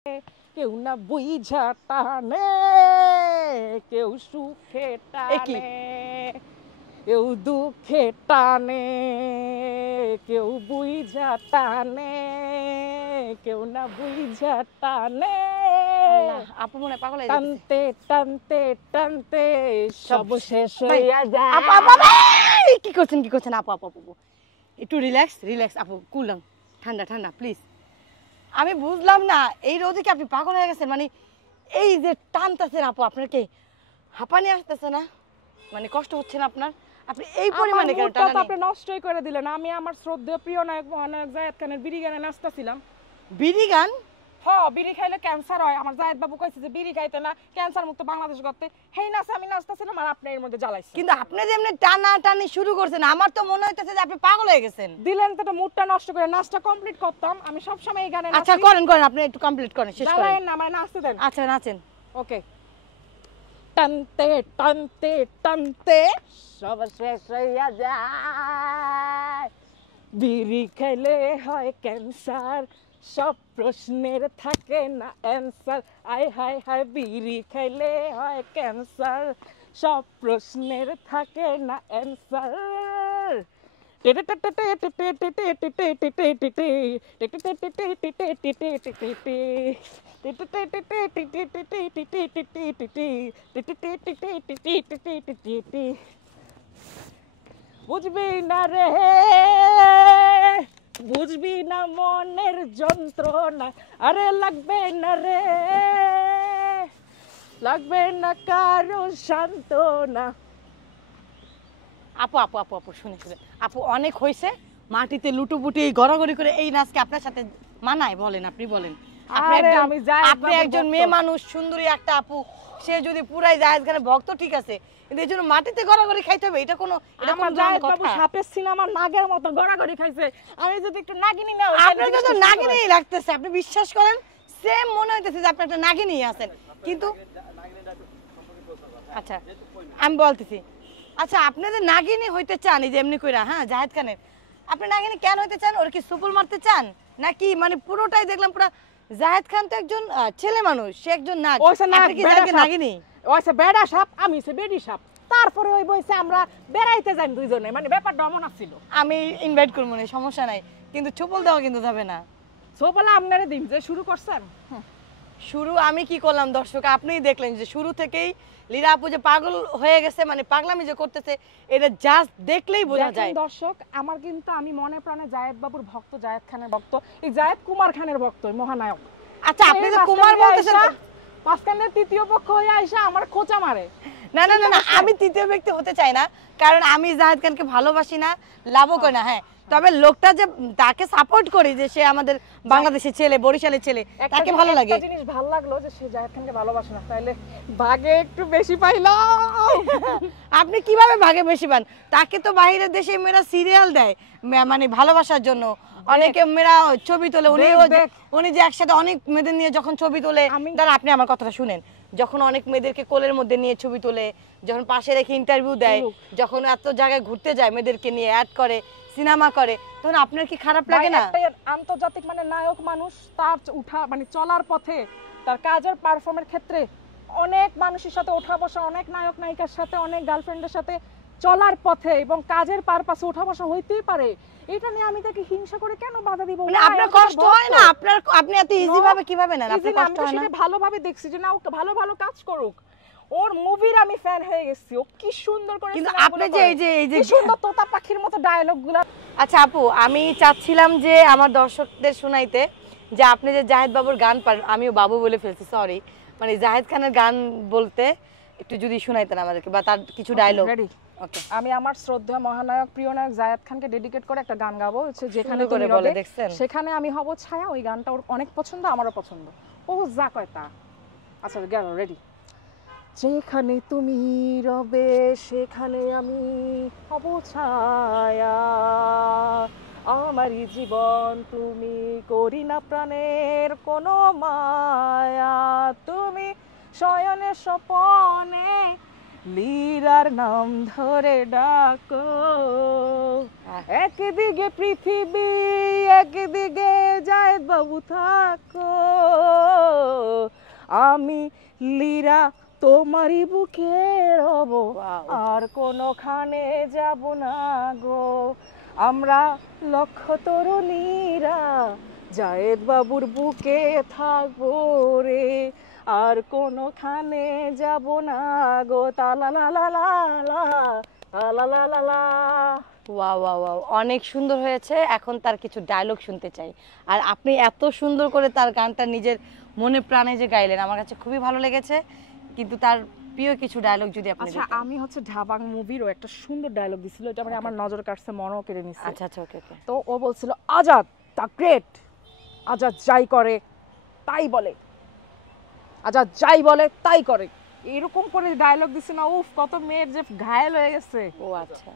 কেউ না বুঝা টানে, কেউ সুখে টানে, কেউ দুঃখে টানে, কেউ বুঝা টানে, কেউ না বুঝা টানে। আপু মনে পাগল হয়ে টানতে টানতে টানতে সব শেষ হইয়া যায়। কি করছেন আপু আপু আপু একটু রিল্যাক্স আপু, কুল ডাউন, ঠান্ডা ঠান্ডা প্লিজ। আমি বুঝলাম না এই রোদে কি আপনি পাগল হয়ে গেছেন? মানে এই যে টানতেছেন আপু, আপনার কি হাঁপানি আসতেছে না? মানে কষ্ট হচ্ছে না আপনার? আপনি এই পরিমাণে কেন টানানি? আপনি নষ্টই করে দিলেন। আমি আমার শ্রদ্ধেয় প্রিয় নায়ক মহানায়ক জায়েদ খানের বিড়ি গানে নাচতেছিলাম। বিড়ি গান? হ্যাঁ, বিড়ি খাইলে ক্যান্সার হয়। আমার জায়েদ বাবু কইছে যে বিড়ি খাইতে না, ক্যান্সার মুক্ত বাংলাদেশ করতে। হেই নাচে আমি নাচতেছিলাম আর আপনি এর মধ্যে জ্বালাইছেন। কিন্তু আপনি যে এমনি টানা টানি শুরু করছেন, আমার তো মনে হইতেছে যে আপনি পাগল হয়ে গেছেন। দিলেন তো মুডটা নষ্ট করে। নাচটা কমপ্লিট করতাম। আমি সব সময় এই গানে নাচি। আচ্ছা করেন, আপনি একটু কমপ্লিট করেন, শেষ করেন। জ্বালায়েন না, মানে নাচতে দেন। আচ্ছা নাচেন। ওকে। টানতে টানতে টানতে সব শেষ হইয়া যায়, বিড়ি খেলে হয় ক্যান্সার, সব প্রশ্নের থাকে না অ্যান্সার। আয় হায় হায়, বিড়ি খেলে হয় ক্যান্সার, সব প্রশ্নের থাকে না অ্যান্সার। বুঝবি না রে, বুঝবি না মনের যন্ত্রণা, আরে লাগবে না রে, লাগবে না কারো সান্ত্বনা। আপু আপু আপু আপু শুনে আপু, অনেক হয়েছে। মাটিতে লুটুপুটি গড়াগড়ি করে এই নাচকে আপনার সাথে মানায়? বলেন, আপনি বলেন। আপনি একজন মেয়ে মানুষ, সুন্দরী একটা আপু, সে যদি পুরাই জায়েদ খানের ভক্ত ঠিক আছে, কিন্তু এই জন্য মাটিতে গড়াগড়ি খাইতে হবে? এটা কোনো জায়েদ বাবু সাপের সিনেমার নাগের মতো গড়াগড়ি খাইছে। আমি যদি একটু নাগিনী না, আপনাকে তো নাগিনী লাগতেছে। আপনি বিশ্বাস করেন, সেম মনে হইতেছে যে আপনি একটা নাগিনী আছেন। কিন্তু আচ্ছা আমি বলতেছি, আচ্ছা আপনি যে নাগিনী হইতে চান এই যে এমনি কইরা, হ্যাঁ জায়েদ খানের, আপনি নাগিনী কেন হইতে চান? ওর কি সুপুল মারতে চান নাকি? মানে পুরোটাই দেখলাম পুরো জায়েদ খান তো একজন ছেলে মানুষ, সে একজন নাগ। আপনি কি নাগিনী? ওইসে বেড়া সাপ, আমি সে বেডি সাপ। তারপরে ওই বইছে আমরা বেড়াইতে যাই দুইজনে, মানে ব্যাপারটা এমন ছিল। আমি ইনভাইট করব না, সমস্যা নাই, কিন্তু ছুপল দেওয়া কিন্তু যাবে না। ছোপলা আপনারে দিন যে শুরু করছেন। শুরু আমি কি করলাম? দর্শক আপনিই দেখলেন যে শুরু থেকেই লীরা আপু যে পাগল হয়ে গেছে, মানে পাগলামি যে করতেছে, এটা জাস্ট দেখলেই বোঝা যায়। দর্শক আমার কিন্তু, আমি মনে প্রাণে জায়েদ বাবুর ভক্ত, জায়েদ খানের ভক্ত, এই জায়েদ কুমার খানের ভক্ত, মহানায়ক। আচ্ছা আপনি যে কুমার বলতেছেন, মাঝখানের তৃতীয় পক্ষ হয়ে আইসা আমার খোঁচা মারে। না না না, আমি তৃতীয় ব্যক্তি হতে চাই না, কারণ আমি জায়েদ খানকে ভালোবাসি না, লাভও করি না। হ্যাঁ, তবে লোকটা যে তাকে সাপোর্ট করি, যে সে আমাদের বাংলাদেশের ছেলে, বরিশালের ছেলে, তাকে ভালো লাগে। একটা জিনিস ভালো লাগলো যে সে জায়েদ খানকে ভালোবাসে না, তাইলে ভাগে একটু বেশি পাইলাম। আপনি কিভাবে ভাগে বেশি পান? তাকে তো বাইরের দেশে মেয়েরা সিরিয়াল দেয়, মানে ভালোবাসার জন্য। অনেকে মেয়েরা ছবি তোলে, উনি যে একসাথে অনেক মেয়েদের নিয়ে যখন ছবি তোলে, দাঁড়া আপনি আমার কথাটা শুনেন, যখন অনেক মেয়েদেরকে কোলের মধ্যে নিয়ে ছবি তোলে, যখন পাশে রেখে ইন্টারভিউ দেয়, যখন এত জায়গায় ঘুরতে যায় মেয়েদেরকে নিয়ে, অ্যাড করে, সিনেমা করে, তখন আপনার কি খারাপ লাগে না? আন্তর্জাতিক মানে নায়ক মানুষ, তার উঠা মানে চলার পথে, তার কাজের পারফর্মের ক্ষেত্রে অনেক মানুষের সাথে ওঠা বসা, অনেক নায়ক নায়িকার সাথে, অনেক গার্লফ্রেন্ডের সাথে চলার পথে এবং কাজের পারপাসে ওঠা বসা হইতেই পারে। এটা নিয়ে আমি তাকে হিংসা করে কেন বাধা দিব? মানে আপনার কষ্ট হয় না? আপনি এত ইজি ভাবে কিভাবে নেন? আপনার কষ্ট হয় না? আমি ভালোভাবে দেখছি যে না, ও ভালো ভালো কাজ করুক। ওর মুভির আমি ফ্যান হয়ে গেছি। ও কি সুন্দর করে, কিন্তু আপনি যে এই যে সুন্দর তোতা পাখির মতো ডায়লগগুলো। আচ্ছা আপু, আমি চাচ্ছিলাম যে আমার দর্শকদের শোনাইতে যে আপনি যে জাহেদ বাবুর গান পারেন, আমিও বাবু বলে ফেলছি, সরি, মানে জাহেদ খানের গান বলতে একটু যদি শোনাইতেন আমাদেরকে, বা তার কিছু ডায়লগ। ওকে, আমি আমার শ্রদ্ধেয় মহানায়ক প্রিয় নায়ক জায়েদ খানকে ডেডিকেট করে একটা গান গাবো, হচ্ছে যেখানে তুমি রবে সেখানে আমি হব ছায়া। ওই গানটা ওর অনেক পছন্দ, আমারও পছন্দ, ও যা কয় তা। আচ্ছা গেল, রেডি। যেখানে তুমি রবে সেখানে আমি হব ছায়া, আমারই জীবন তুমি, করি না প্রাণের কোনো মায়া, তুমি শয়নে স্বপনে লীরার নাম ধরে ডাকো, একদিকে পৃথিবী একদিকে জায়েদ বাবু থাকো, আমি লীরা তোমারই বুকে রব, Wow. আর কোনোখানে যাব না গো, আমরা লক্ষ তরুণীরা জায়েদ বাবুর বুকে থাকবো রে, আর কোনোখানে যাব না গো, তালা লা লা লা লা, তালা লা লা লা। ওয়াও ওয়াও ওয়াও, অনেক সুন্দর হয়েছে। এখন তার কিছু ডায়লগ শুনতে চাই। আর আপনি এত সুন্দর করে তার গানটা নিজের মনে প্রাণে যে গাইলেন, আমার কাছে খুবই ভালো লেগেছে। কিন্তু তার প্রিয় কিছু ডায়লগ যদি আপনি আচ্ছা, দিতেন। আমি হচ্ছে ঢাবাং মুভিরও একটা সুন্দর ডায়লগ দিছিল, এটা মানে আমার নজর কাটছে, মনও কেড়ে নিছে। আচ্ছা আচ্ছা, ওকে ওকে। তো ও বলছিল, আজাদ দ্য গ্রেট, আজাদ যাই করে তাই বলে, আজাদ যাই বলে তাই করে, এরকম করে ডায়লগ দিছে না, উফ, কত মেয়ের যে ঘায়েল হয়ে গেছে। ও আচ্ছা।